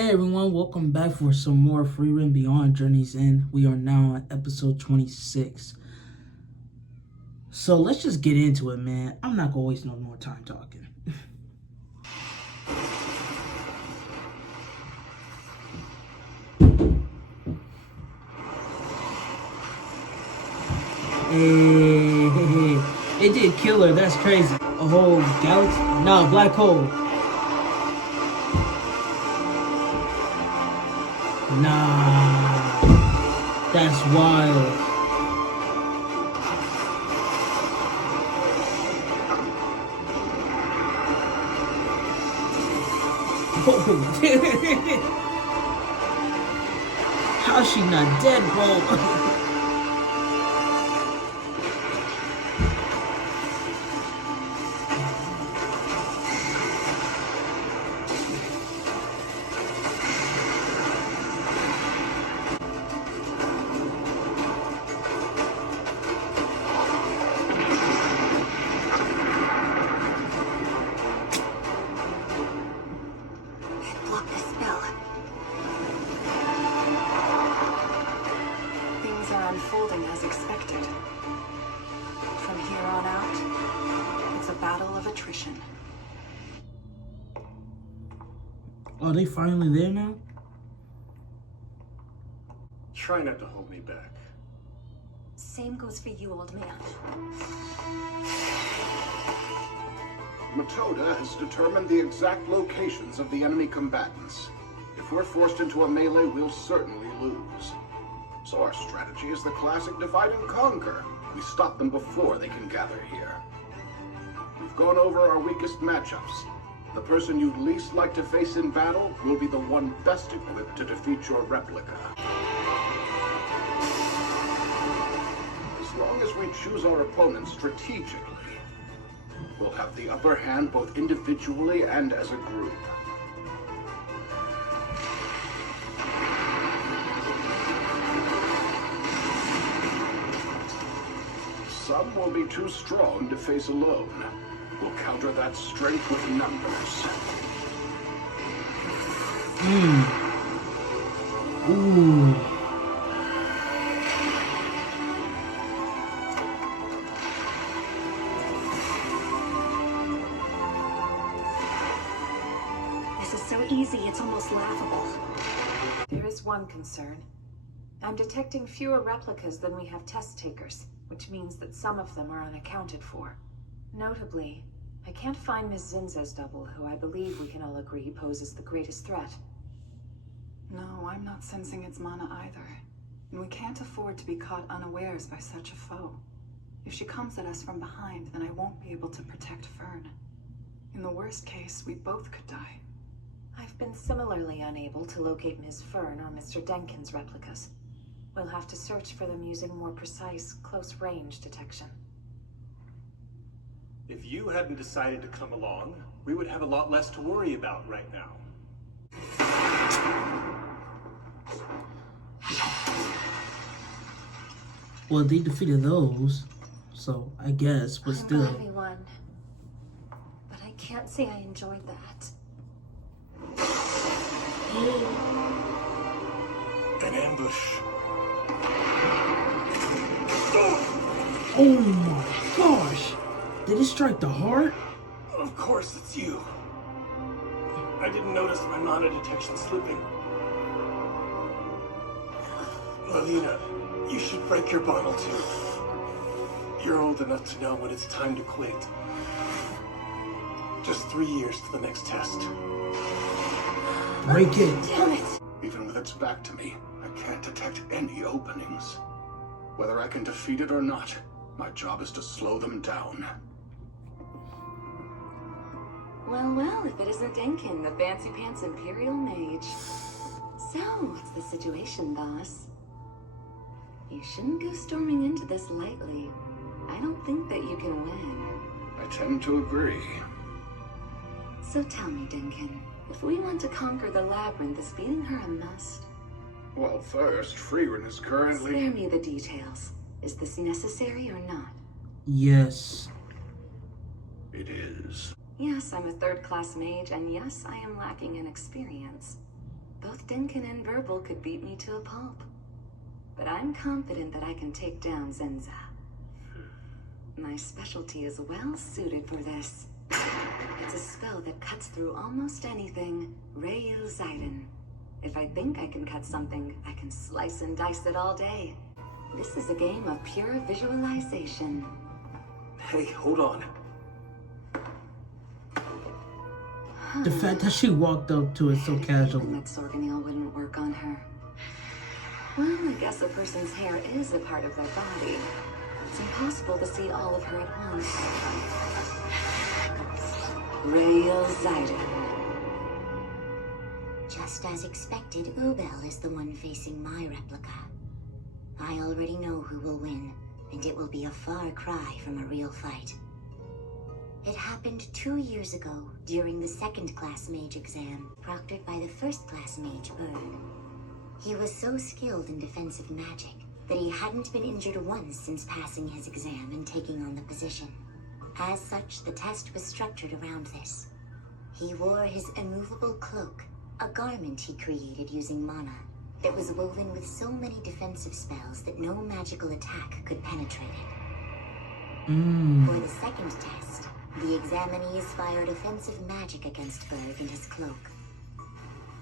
Hey everyone, welcome back for some more Frieren Beyond Journeys In. We are now on episode 26. So let's just get into it, man. I'm not gonna waste no more time talking. Hey, it did kill her, that's crazy. A whole galaxy? No, black hole. Nah, that's wild. How's she not dead, bro? Unfolding as expected. From here on out, it's a battle of attrition. Are they finally there now? Try not to hold me back. Same goes for you, old man. Matoda has determined the exact locations of the enemy combatants. If we're forced into a melee, we'll certainly lose. So our strategy is the classic divide and conquer. We stop them before they can gather here. We've gone over our weakest matchups. The person you'd least like to face in battle will be the one best equipped to defeat your replica. As long as we choose our opponents strategically, we'll have the upper hand both individually and as a group. Some will be too strong to face alone. We'll counter that strength with numbers. Ooh. This is so easy, it's almost laughable. There is one concern. I'm detecting fewer replicas than we have test takers, which means that some of them are unaccounted for. Notably, I can't find Ms. Zinza's double, who I believe we can all agree poses the greatest threat. No, I'm not sensing its mana either. And we can't afford to be caught unawares by such a foe. If she comes at us from behind, then I won't be able to protect Fern. In the worst case, we both could die. I've been similarly unable to locate Ms. Fern or Mr. Denkin's replicas. We'll have to search for them using more precise, close-range detection. If you hadn't decided to come along, we would have a lot less to worry about right now. Well, they defeated those, so I guess, but still. I'm glad we won. But I can't say I enjoyed that. An ambush. Oh my gosh! Did it strike the heart? Of course it's you. I didn't notice my mana detection slipping. Lalina, you should break your bottle too. You're old enough to know when it's time to quit. Just 3 years to the next test. Break it. Damn it! Even with its back to me, I can't detect any openings. Whether I can defeat it or not, my job is to slow them down. Well, if it isn't Denkin, the fancy-pants Imperial Mage. So, what's the situation, boss? You shouldn't go storming into this lightly. I don't think that you can win. I tend to agree. So tell me, Denkin, if we want to conquer the labyrinth, is beating her a must? Well, first, Frieren is currently... Spare me the details. Is this necessary or not? Yes. It is. Yes, I'm a third-class mage, and yes, I am lacking in experience. both Dinkin and Verbal could beat me to a pulp. But I'm confident that I can take down Zenza. My specialty is well suited for this. It's a spell that cuts through almost anything. Reil Zaiden. If I think I can cut something, I can slice and dice it all day. This is a game of pure visualization. Hey, hold on. The fact that she walked up to it so casually. That Sorganil wouldn't work on her. Well, I guess a person's hair is a part of their body. It's impossible to see all of her at once. Reil Zaiden. Just as expected, Ubel is the one facing my replica. I already know who will win, and it will be a far cry from a real fight. It happened 2 years ago, during the second-class mage exam, proctored by the first-class mage, Berg. He was so skilled in defensive magic that he hadn't been injured once since passing his exam and taking on the position. As such, the test was structured around this. He wore his immovable cloak, a garment he created using mana, that was woven with so many defensive spells that no magical attack could penetrate it. For the second test, the examinees fired offensive magic against Berg and his cloak.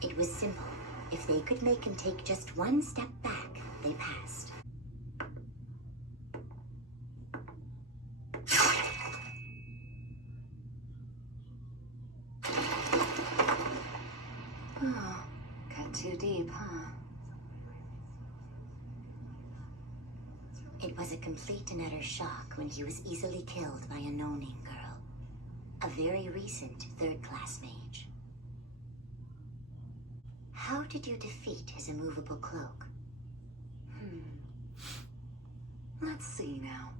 It was simple. If they could make him take just one step back, they passed. Oh, cut too deep, huh? It was a complete and utter shock when he was easily killed by a no-name girl. A very recent third-class mage. How did you defeat his immovable cloak? Let's see now.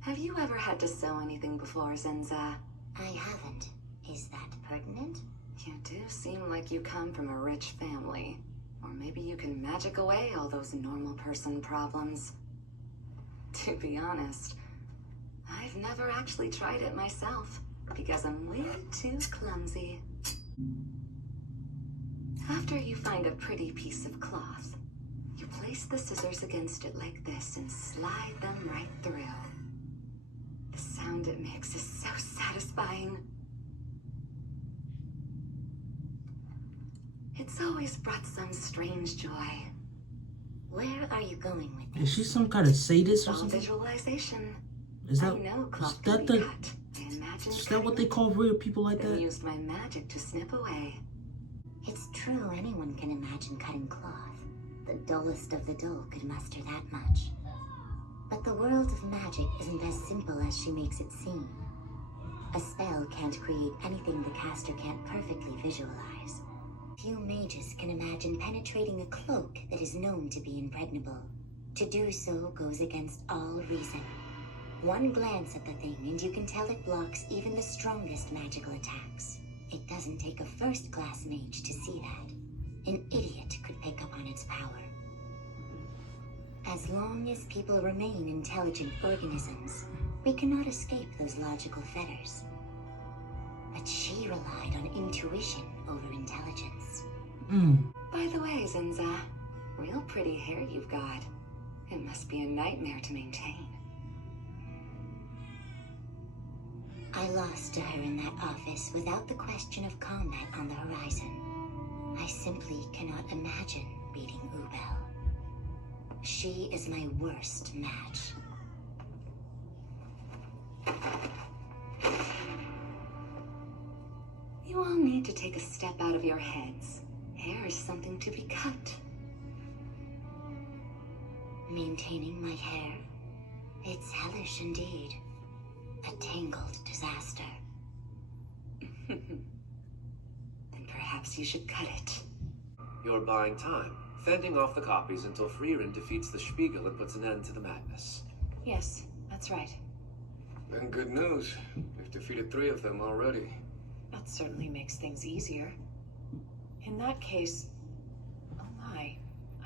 Have you ever had to sew anything before, Zenza? I haven't. Is that pertinent? You do seem like you come from a rich family. Or maybe you can magic away all those normal person problems. To be honest, I've never actually tried it myself, because I'm way too clumsy. After you find a pretty piece of cloth, you place the scissors against it like this and slide them right through. The sound it makes is so satisfying. It's always brought some strange joy. Where are you going with this? Is she some kind of sadist or All something? visualization. Is I that know cloth that can the be cut. I imagine is that what cutting they call real people like it, then that? used my magic to snip away. It's true anyone can imagine cutting cloth. The dullest of the dull could muster that much. But the world of magic isn't as simple as she makes it seem. A spell can't create anything the caster can't perfectly visualize. Few mages can imagine penetrating a cloak that is known to be impregnable. To do so goes against all reason. One glance at the thing and you can tell it blocks even the strongest magical attacks. It doesn't take a first-class mage to see that. An idiot could pick up on its power. As long as people remain intelligent organisms, we cannot escape those logical fetters. But she relied on intuition over intelligence. By the way, Zenza, real pretty hair you've got. It must be a nightmare to maintain. I lost to her in that office without the question of combat on the horizon. I simply cannot imagine beating Ubel. She is my worst match. You all need to take a step out of your heads. Hair is something to be cut. Maintaining my hair? It's hellish indeed. A tangled disaster. Then perhaps you should cut it. You're buying time, fending off the copies until Frieren defeats the Spiegel and puts an end to the madness. Yes, that's right. Then good news. We've defeated 3 of them already. That certainly makes things easier. In that case... Oh my,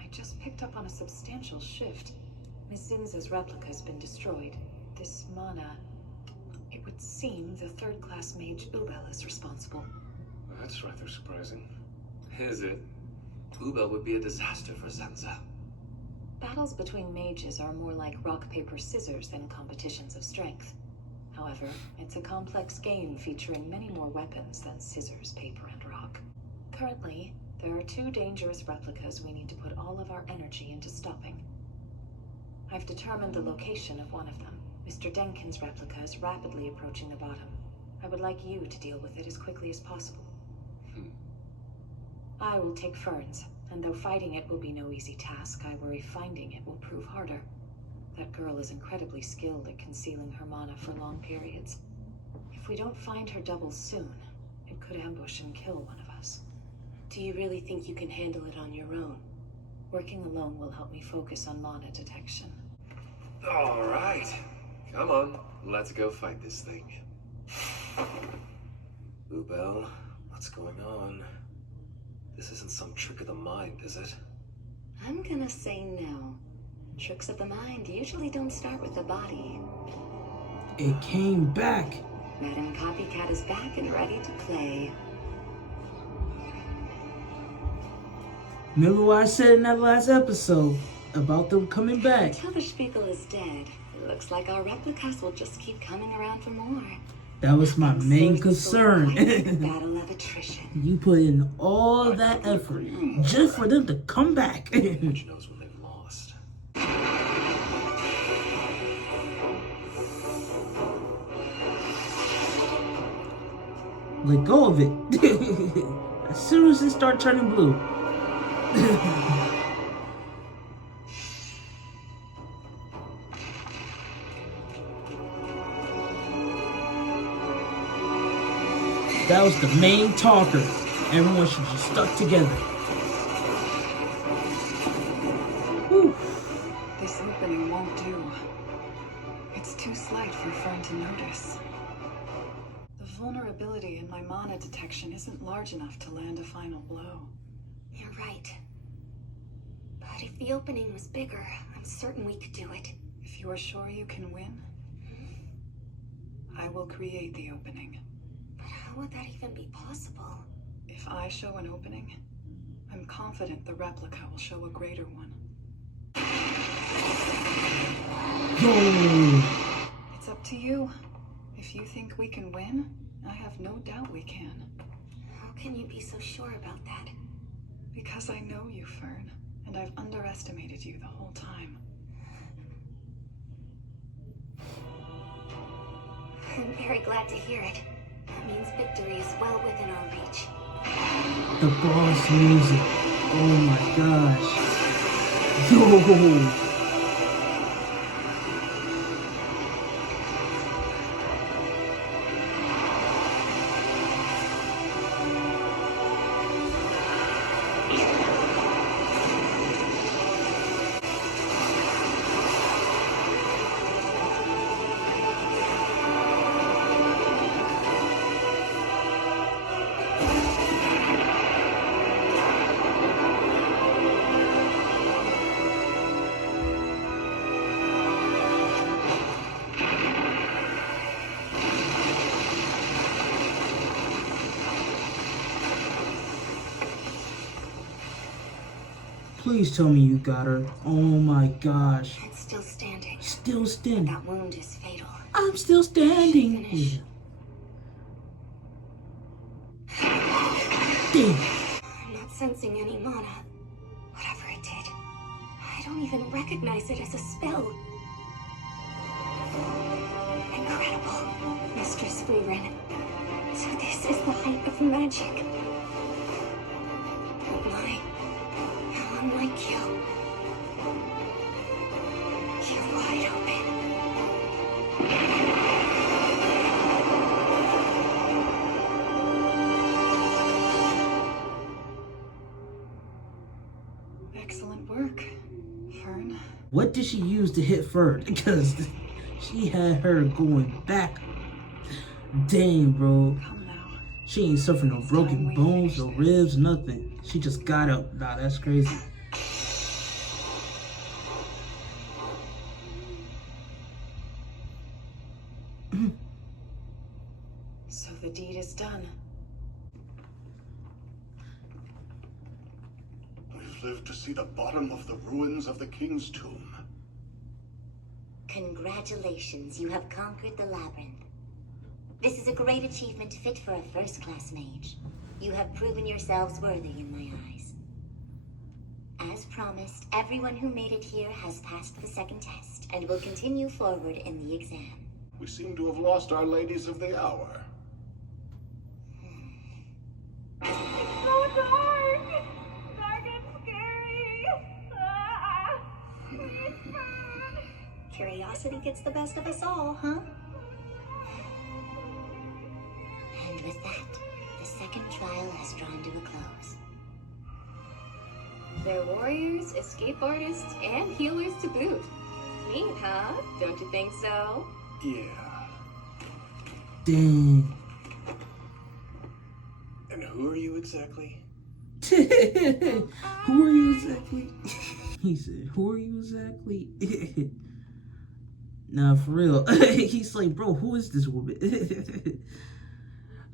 I just picked up on a substantial shift. Miss Zinza's replica's been destroyed. This mana... It would seem the third-class mage Ubel is responsible. That's rather surprising. Is it? Ubel would be a disaster for Zenza. Battles between mages are more like rock, paper, scissors than competitions of strength. However, it's a complex game featuring many more weapons than scissors, paper, and rock. Currently, there are 2 dangerous replicas we need to put all of our energy into stopping. I've determined the location of one of them. Mr. Denkin's replica is rapidly approaching the bottom. I would like you to deal with it as quickly as possible. I will take Fern's, and though fighting it will be no easy task, I worry finding it will prove harder. That girl is incredibly skilled at concealing her mana for long periods. If we don't find her double soon, it could ambush and kill one of us. Do you really think you can handle it on your own? Working alone will help me focus on mana detection. All right. Come on, let's go fight this thing. Ubel, what's going on? This isn't some trick of the mind, is it? I'm gonna say no. Tricks of the mind usually don't start with the body. It came back. Madam Copycat is back and ready to play. Remember what I said in that last episode about them coming back? Until the Spiegel is dead, it looks like our replicas will just keep coming around for more. That was my main concern. Battle of attrition. You put in all that effort just for them to come back. Which knows when they've lost. Let go of it. As soon as it start turning blue. That was the main talker. Everyone should just stuck together. Whew. This opening won't do. It's too slight for Fern to notice. The vulnerability in my mana detection isn't large enough to land a final blow. You're right. But if the opening was bigger, I'm certain we could do it. If you are sure you can win, I will create the opening. But how would that even be possible? If I show an opening, I'm confident the replica will show a greater one. Yo. It's up to you. If you think we can win, I have no doubt we can. How can you be so sure about that? Because I know you, Fern, and I've underestimated you the whole time. I'm very glad to hear it. That means victory is well within our reach. The boss music. Oh my gosh. Yo. Please tell me you got her. Oh my gosh. It's still standing. Still standing. That wound is fatal. I'm still standing. Finish. Damn. I'm not sensing any mana. Whatever it did, I don't even recognize it as a spell. Incredible, Mistress Frieren. So this is the height of magic. Oh my, how unlike you. You're wide open. Excellent work, Fern. What did she use to hit Fern? Because she had her going back. Dang, bro. Come now. She ain't suffering no broken bones, no ribs, nothing. She just got up. Nah, that's crazy. So the deed is done. live to see the bottom of the ruins of the King's Tomb. Congratulations, you have conquered the labyrinth. This is a great achievement fit for a first-class mage. You have proven yourselves worthy in my eyes. As promised, everyone who made it here has passed the second test and will continue forward in the exam. We seem to have lost our ladies of the hour. It's so dark! Dark and scary! Ah! Please, Fern! Curiosity gets the best of us all, huh? And with that, the second trial has drawn to a close. They're warriors, escape artists, and healers to boot. Neat, huh? Don't you think so? Yeah. Dang. And who are you exactly? Who are you exactly? He said, who are you exactly? Nah, for real. He's like, bro, who is this woman?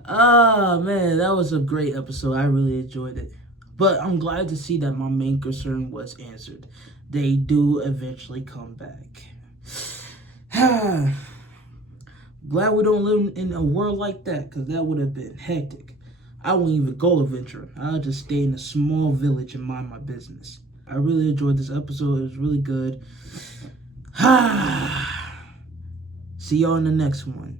Ah, man, that was a great episode. I really enjoyed it. But I'm glad to see that my main concern was answered. They do eventually come back. Glad we don't live in a world like that, because that would have been hectic. I wouldn't even go adventuring. I'll just stay in a small village and mind my business. I really enjoyed this episode. It was really good. See y'all in the next one.